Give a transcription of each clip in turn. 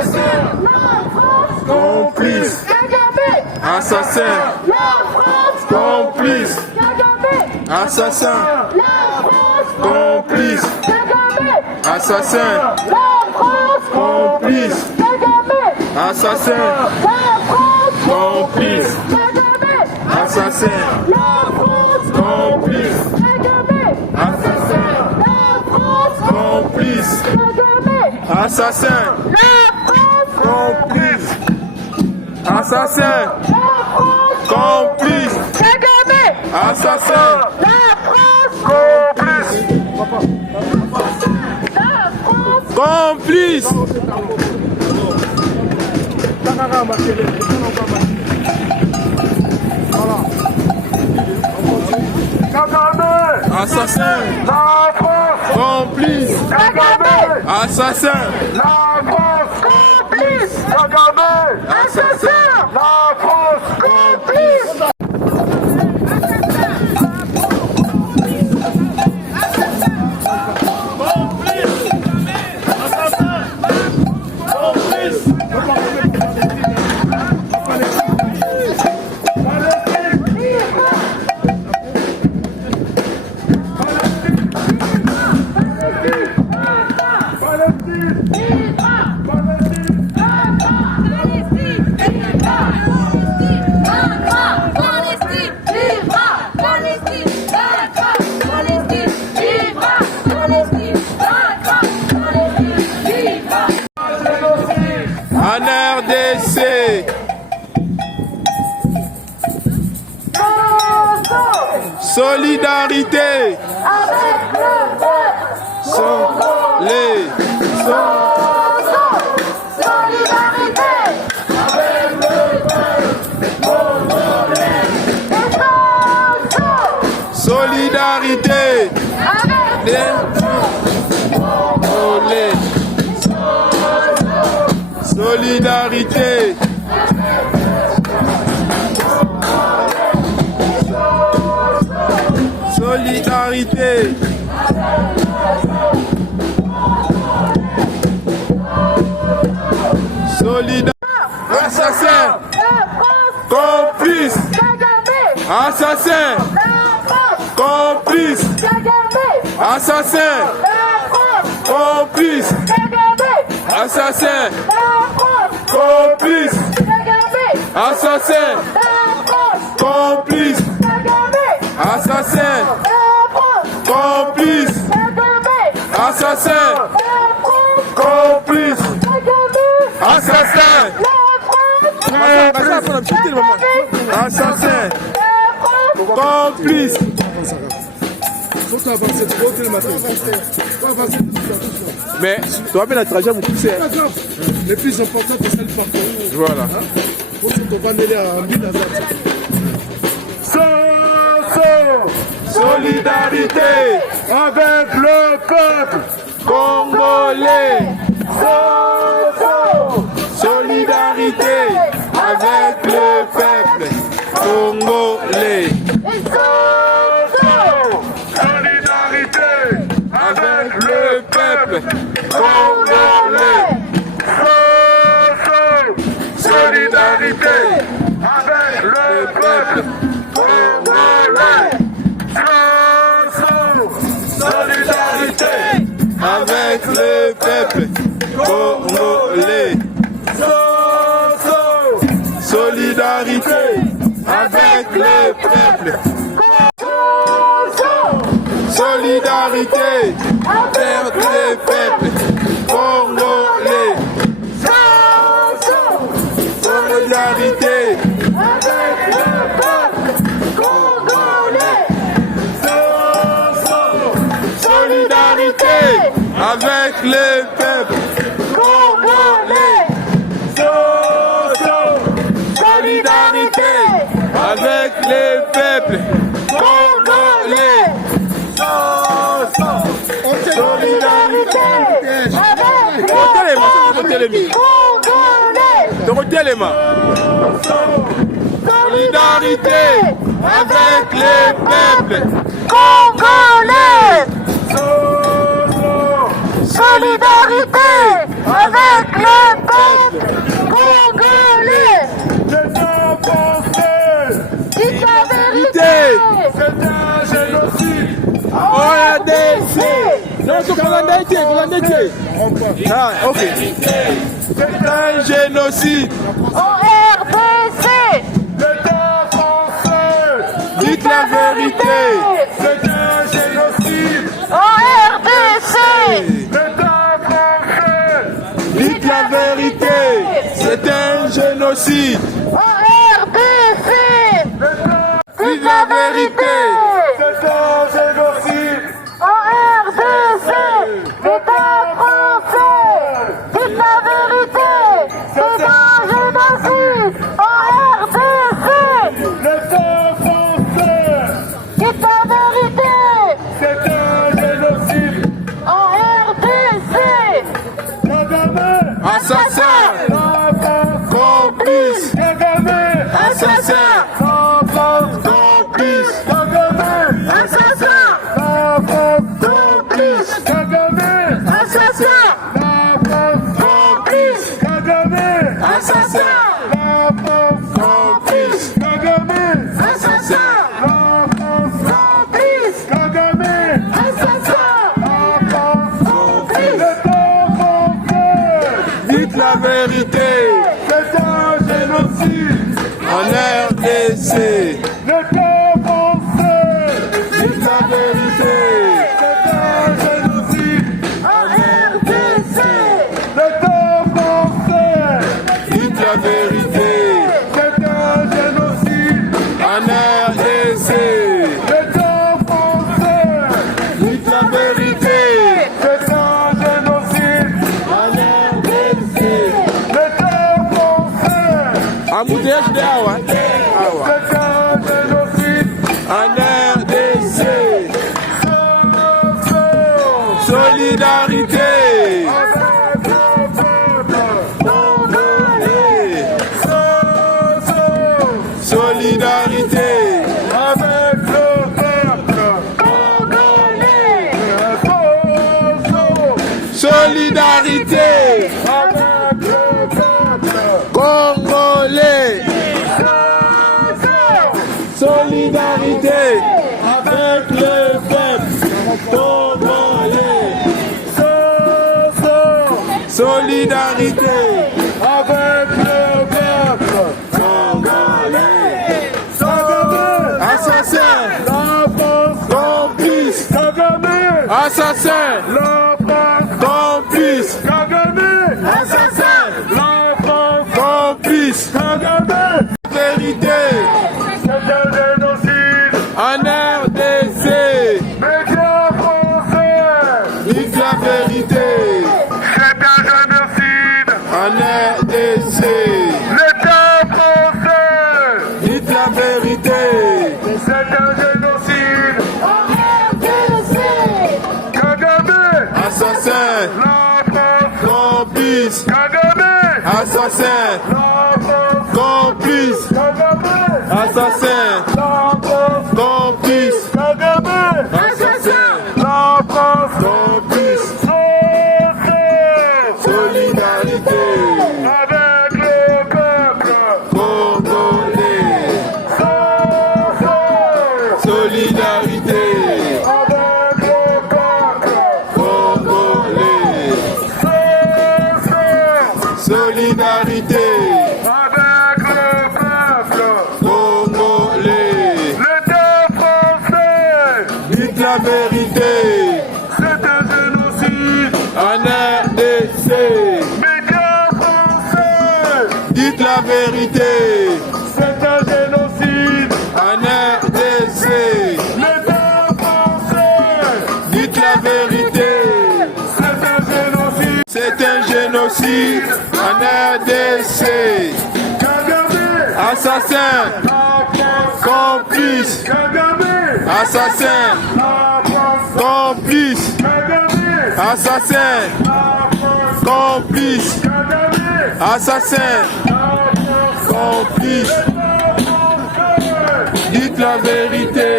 Assassin. Complice. Assassin. Complice. Assassin. Complice. Assassin. Complice. Assassin. Complice. Assassin. Complice. Assassin. Complice. Assassin. Complice. Assassin. Complice. Assassin. Complice. Assassin. Complice. Assassin. Assassin. En RDC. Solidarité. Avec le peuple. Solidarité. Avec le peuple. Solidarité. Solidarité. Solidarité. Solidarité. Assassin. Complice. Assassin. Complice. Assassin. Complice. Assassin. Complice. Assassin. Complice. Assassin. Complice. Assassin. Complice. Assassin. Assassin. Complice. Mais tu vas bien la trajet vous pousser. Le plus important c'est ça le parcours. Voilà. Pour ce qu'on va aller à Solidarité avec le peuple congolais. Solidarité avec le peuple congolais. Solidarité Avec le peuple congolais. Solidarité avec le peuple congolais. Solidarité avec le peuple congolais. Solidarité avec le peuple. Solidarité avec le peuple congolais. Solidarité Avec le peuple congolais. Solidarité avec le peuple congolais. Solidarité avec le peuple congolais. Solidarité Solidarité avec le peuple congolais. Solidarité avec le peuple Ah, ok. C'est un génocide. En RDC. L'État français. Dites la vérité. C'est un génocide. En RDC. L'État français. Dites la vérité. C'est un génocide. En RDC. Dites la vérité. C'est un génocide. En RDC. L'État français. Dites la vérité. C'est un génocide. En RDC. L'État français. Dites la vérité. C'est un génocide. En RDC. Kagame. Assassin. La France. Complice. Kagame. Assassin. La France. Complice. Kagame. Assassin. La France. Complice. Kagame. Assassin. La France. Complice. Kagame. Assassin. La France. Complice. Kagame. Assassin. La France. Complice. Kagame. Assassin. La France. Complice. L'État français. Dites la vérité. C'est un génocide. En RDC. L'État français. Dites la vérité. C'est un génocide. En RDC. L'État français. Dites la vérité. C'est un génocide. En RDC. L'État français. Dites la vérité. C'est un génocide. En RDC. L'État français. Embouteillage de Awa. Awa. C'est un génocide. En RDC. Solidarité. Avec le peuple. Congolais. Solidarité. Avec le peuple. Congolais. Solidarité. Avec le peuple. Congolais. Solidarité. Avec le peuple. Congolais. Solidarité. Avec le peuple. Congolais. Kagame. Assassin. La France. Complice. Kagame. Assassin. La France. Complice. Kagame. Assassin. La France. Complice. Kagame. Vérité. C'est un génocide. En RDC. Médias français. Dites la vérité. C'est un génocide. En RDC. L'État français. Dites la vérité. C'est un génocide. En RDC. Kagame. Assassin. La France. Complice. Kagame. Assassin. La France. Complice. Kagame. Assassin. La France. Complice. Kagame. Assassin. La France. Complice. Saucez. Solidarité. Avec le peuple. Congolais. Saucez. Solidarité. Avec le peuple. Congolais. Saucez. Solidarité. Avec le peuple. Congolais. L'État français. Dites la vérité. C'est un génocide. En RDC. Médias français. Dites la vérité. C'est un génocide. En RDC. L'État français. Dites la vérité. C'est un génocide. C'est un génocide. En RDC. Kagame. Assassin. La France. Complice. Kagame. Assassin. La France. Complice. Kagame. Assassin. La France. Complice. Kagame. Assassin. La France. Complice. Dites la vérité.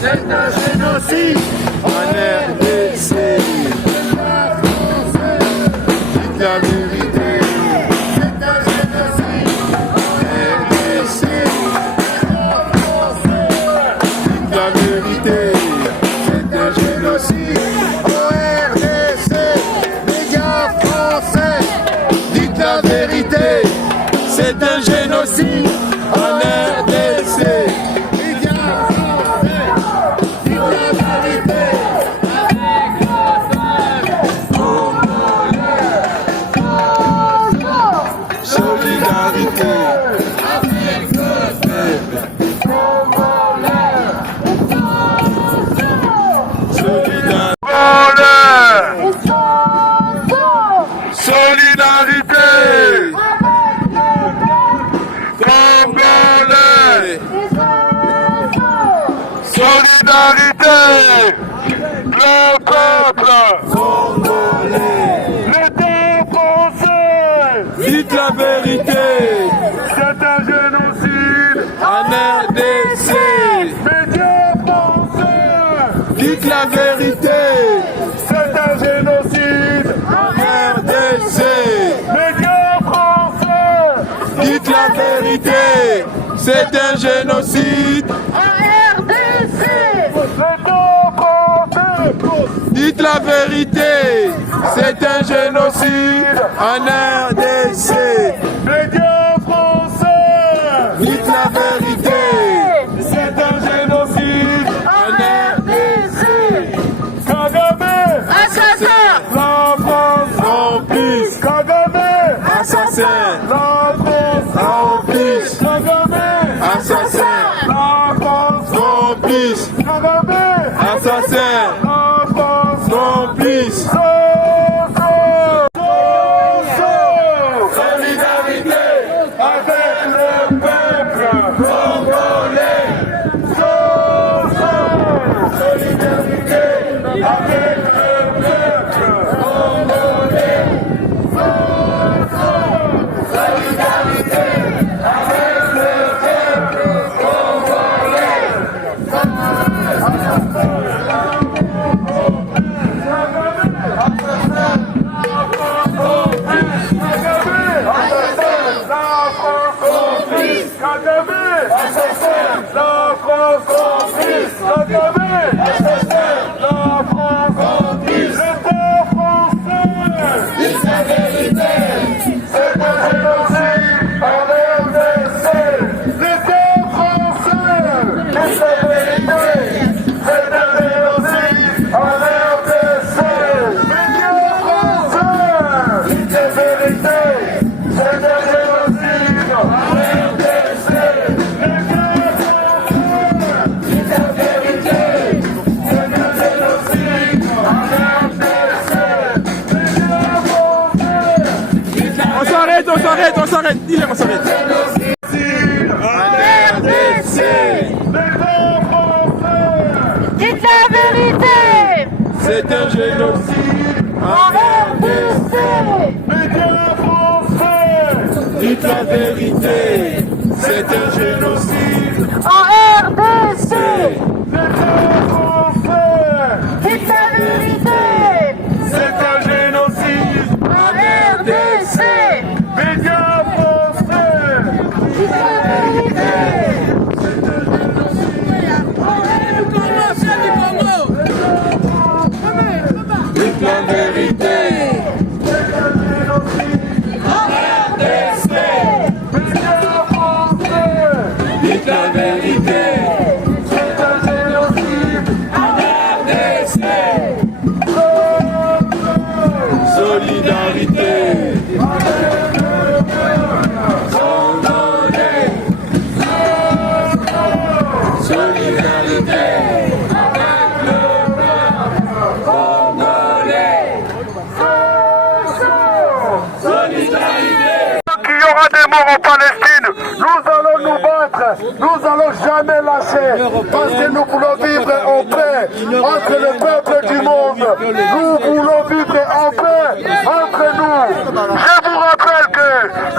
C'est un génocide. En RDC. Dites la vérité. C'est un génocide. RDC. Dites la vérité. C'est un génocide. ORDC. c'est un génocide en RDC. Solidarité avec le peuple congolais. Solidarité congolais. Solidarité, le peuple congolais. L'État français, dites la vérité, c'est un génocide en RDC. Médias français, dites la vérité, c'est un génocide en RDC. Médias français, dites la vérité, c'est un génocide en RDC. Dites la vérité, c'est un génocide en RDC. Médias français, dites la vérité, c'est un génocide en RDC. Kagame, assassin, la France complice. Kagame, assassin, la France complice. Kagame, assassin, la France complice. Kagame, assassin, la France complice. Solidarité avec le peuple congolais. Solidarité avec le peuple congolais. Solidarité avec le peuple congolais. On s'arrête, dis-le, on s'arrête. Dites la vérité, C'est un génocide en RDC. Médias français, dites la vérité, c'est un génocide En RDC. Médias français, Dites la vérité, c'est un génocide en RDC. Médias français, Dites la vérité. dites la vérité, c'est un génocide RDC. Médias français, dites la vérité, c'est un génocide RDC. Solidarité Solidarité Qu'il y aura des morts en Palestine, nous allons nous battre, nous allons jamais lâcher, parce que nous voulons vivre en paix entre le peuple du monde. Nous voulons vivre en paix entre nous. Je vous rappelle que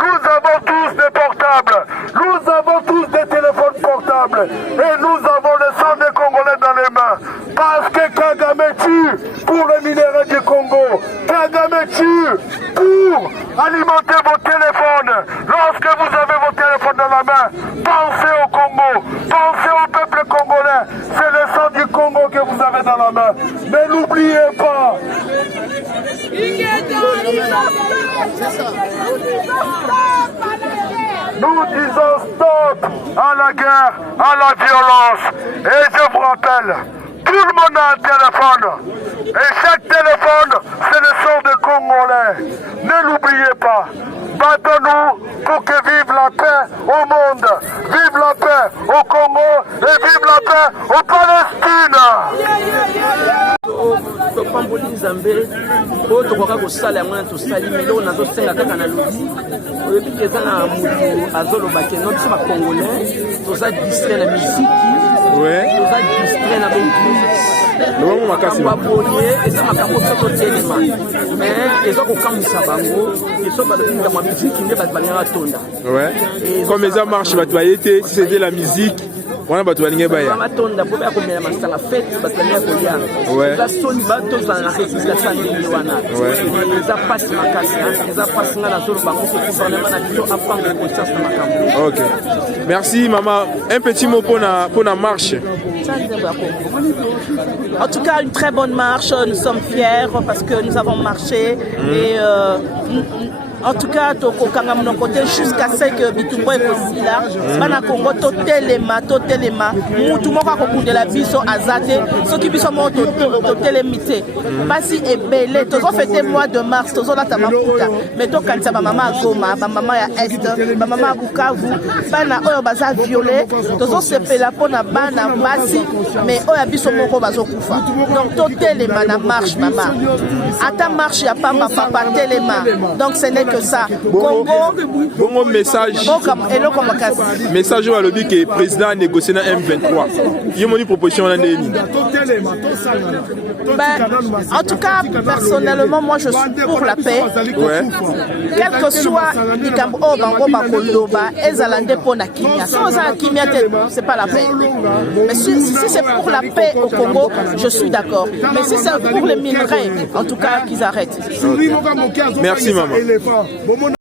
nous avons tous des portables, nous avons tous des téléphones portables, et nous avons le sang des Congolais dans les mains, parce que Kagame tue pour le minerai du Congo, Kagame tue pour alimenter vos téléphones. Lorsque vous avez vos téléphones dans la main, pensez au Congo, pensez au peuple congolais. C'est le sang du Congo que vous avez dans la main. Mais n'oubliez pas. nous disons stop à la guerre, à la violence. Et je vous rappelle, tout le monde a un téléphone. Et chaque téléphone, c'est le son des Congolais. Ne l'oubliez pas. Battons-nous pour que vive la paix au monde, vive la paix au Congo et vive la paix au Palestine. topamboli nzambe oyo tokoka kosala yango na tosali me eloko nazosenga kaka na lobi oyebi te eza na motu azolobake no biso bacongolais toza distrait na misiki toza distrait na boye eza makambo so totelema mais eza kokambwisa bango eso balobi ngamwa misiki nde bato balingaka tonda comme eza marche bato baye te si c'était la musique wana bato balingi baya matonda po bakomela masanga fete bato balingi kolia eza soni batozala na résister ndenge wana eza pasi makasi eza pasi nga nazoloba bango ko gouvernement na biso apprendre conscience na makambo. Ok, merci maman. Un petit mot pour la marche. En tout cas, une très bonne marche. Nous sommes fiers parce que nous avons marché et en tout cas, tokokanga mon côté jusqu'à ce que bitumbo est là. Bana Congo totelema. Mutu moko akokundela biso azate. Soki biso mo totelemite. Basi ebele. Tozo fêter mois de mars. Tozo la tamaputa. Mais to kanisa ba mama Goma, ba mama ya Est, ba mama Bukavu. Bana oyo baza violé. Tozo sepela pona bana basi. Mais oyo biso moko bazo kufa. Donc totelema na marche mama. Ata marche ya papa telema. Donc ce n'est que ça. Congo. Bon message. Message au lobby que le président a négocié dans M23. Il y a une proposition dans les lignes. En tout cas, personnellement, moi je suis pour la paix. Quel que soit les Cambo, Bango, Bakoloba, Ezalande, Pona, Kimia. Sans Kimia, c'est pas la paix. Mais si c'est pour la paix au Congo, je suis d'accord. Mais si c'est pour les minerais, en tout cas, qu'ils arrêtent. Merci, maman.